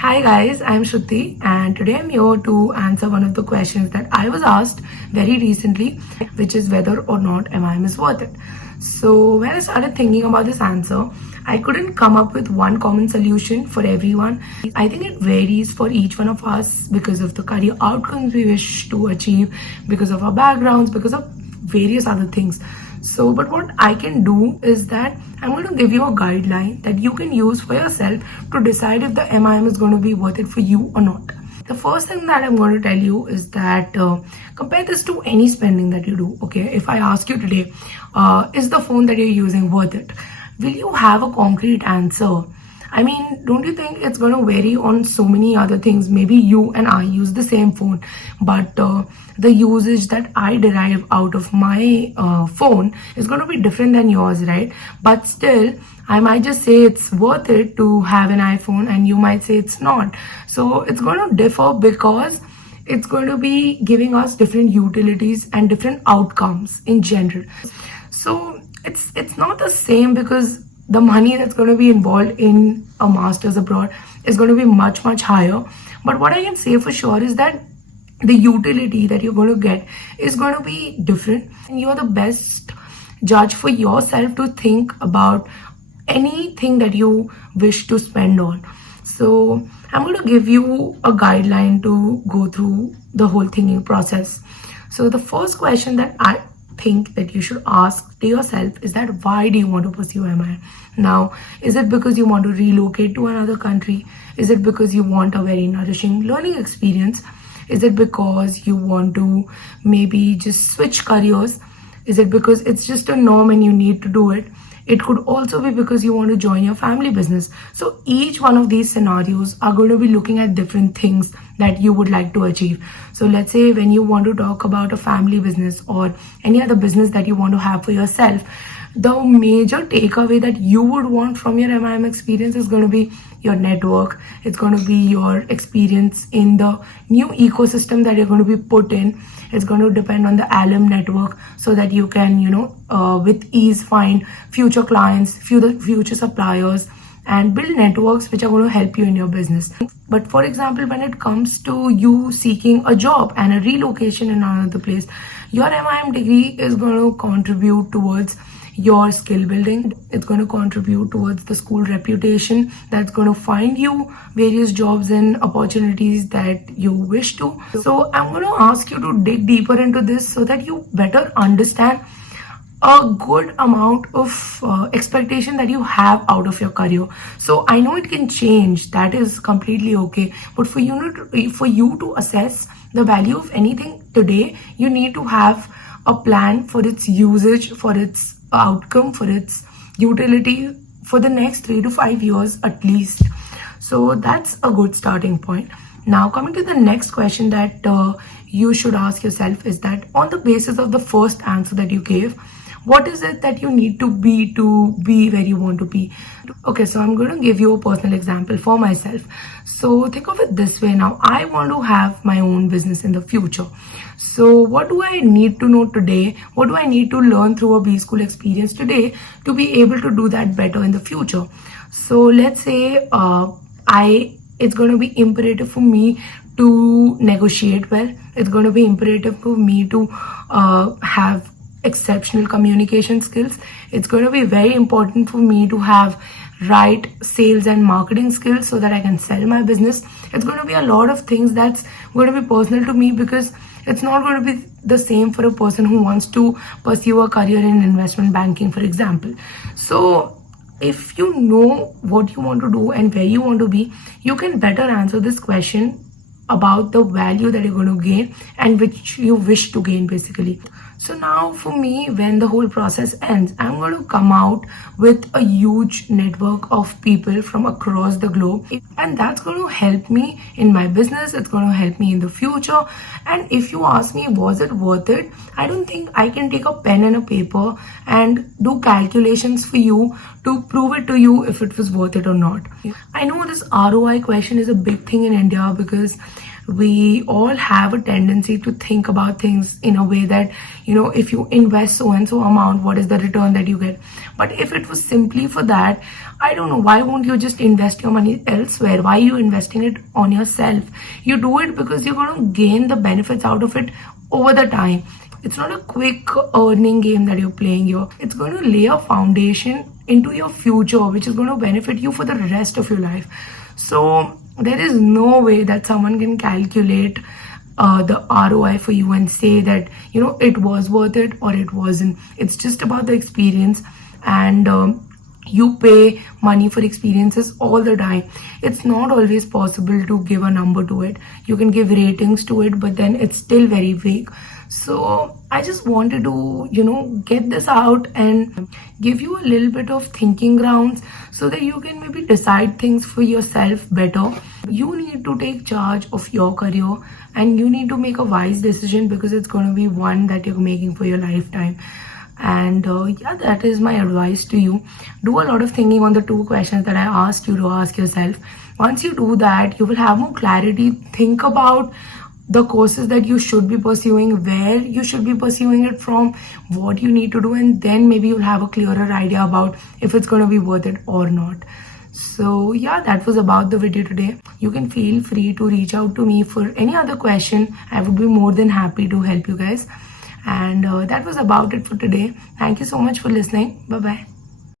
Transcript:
Hi guys, I'm Shruti and today I'm here to answer one of the questions that I was asked very recently, which is whether or not MIM is worth it. So when I started thinking about this answer, I couldn't come up with one common solution for everyone. I think it varies for each one of us because of the career outcomes we wish to achieve, because of our backgrounds, because of various other things. But what I can do is that I'm going to give you a guideline that you can use for yourself to decide if the MIM is going to be worth it for you or not. The first thing that I'm going to tell you is that compare this to any spending that you do. Okay, if I ask you today, is the phone that you're using worth it? Will you have a concrete answer? I mean, don't you think it's going to vary on so many other things? Maybe you and I use the same phone, but the usage that I derive out of my phone is going to be different than yours, right? But still, I might just say it's worth it to have an iPhone, and you might say it's not. So it's going to differ because it's going to be giving us different utilities and different outcomes in general. So it's not the same because the money that's going to be involved in a master's abroad is going to be much higher. But what I can say for sure is that the utility that you're going to get is going to be different, and you're the best judge for yourself to think about anything that you wish to spend on. So I'm going to give you a guideline to go through the whole thinking process. So the first question that I think that you should ask to yourself is that why do you want to pursue MIM? Now, is it because you want to relocate to another country? Is it because you want a very nourishing learning experience? Is it because you want to maybe just switch careers? Is it because it's just a norm and you need to do it? It could also be because you want to join your family business. So each one of these scenarios are going to be looking at different things that you would like to achieve. So let's say when you want to talk about a family business or any other business that you want to have for yourself, the major takeaway that you would want from your MIM experience is going to be your network. It's going to be your experience in the new ecosystem that you're going to be put in. It's going to depend on the alum network so that you can, with ease find future clients, future suppliers, and build networks which are going to help you in your business. But for example, when it comes to you seeking a job and a relocation in another place, your MIM degree is going to contribute towards your skill building. It's going to contribute towards the school reputation that's going to find you various jobs and opportunities that you wish to. So I'm going to ask you to dig deeper into this so that you better understand a good amount of expectation that you have out of your career. So I know it can change, that is completely okay, but for you to assess the value of anything today, you need to have a plan for its usage, for its outcome, for its utility for the next 3 to 5 years at least. So that's a good starting point. Now coming to the next question that you should ask yourself is that on the basis of the first answer that you gave, what is it that you need to be where you want to be? Okay, so I'm going to give you a personal example for myself. So think of it this way. Now I want to have my own business in the future. So what do I need to know today? What do I need to learn through a B school experience today to be able to do that better in the future? So let's say it's going to be imperative for me to negotiate well. It's going to be imperative for me to have exceptional communication skills. It's going to be very important for me to have right sales and marketing skills so that I can sell my business. It's going to be a lot of things that's going to be personal to me because it's not going to be the same for a person who wants to pursue a career in investment banking, for example. So if you know what you want to do and where you want to be, you can better answer this question about the value that you're going to gain and which you wish to gain basically. So now for me, when the whole process ends, I'm going to come out with a huge network of people from across the globe, and that's going to help me in my business. It's going to help me in the future. And if you ask me, was it worth it? I don't think I can take a pen and a paper and do calculations for you to prove it to you if it was worth it or not. I know this ROI question is a big thing in India because we all have a tendency to think about things in a way that, if you invest so and so amount, what is the return that you get? But if it was simply for that, I don't know, why won't you just invest your money elsewhere? Why are you investing it on yourself? You do it because you're going to gain the benefits out of it over the time. It's not a quick earning game that you're playing here. It's going to lay a foundation into your future, which is going to benefit you for the rest of your life. So there is no way that someone can calculate the ROI for you and say that, it was worth it or it wasn't. It's just about the experience, and you pay money for experiences all the time. It's not always possible to give a number to it. You can give ratings to it, but then it's still very vague. So I just wanted to, get this out and give you a little bit of thinking grounds so that you can maybe decide things for yourself better. You need to take charge of your career, and you need to make a wise decision, because it's going to be one that you're making for your lifetime. And that is my advice to you. Do a lot of thinking on the 2 questions that I asked you to ask yourself. Once you do that, you will have more clarity. Think about the courses that you should be pursuing, where you should be pursuing it from, what you need to do, and then maybe you'll have a clearer idea about if it's going to be worth it or not. So that was about the video today. You can feel free to reach out to me for any other question. I would be more than happy to help you guys. And that was about it for today. Thank you so much for listening. Bye bye.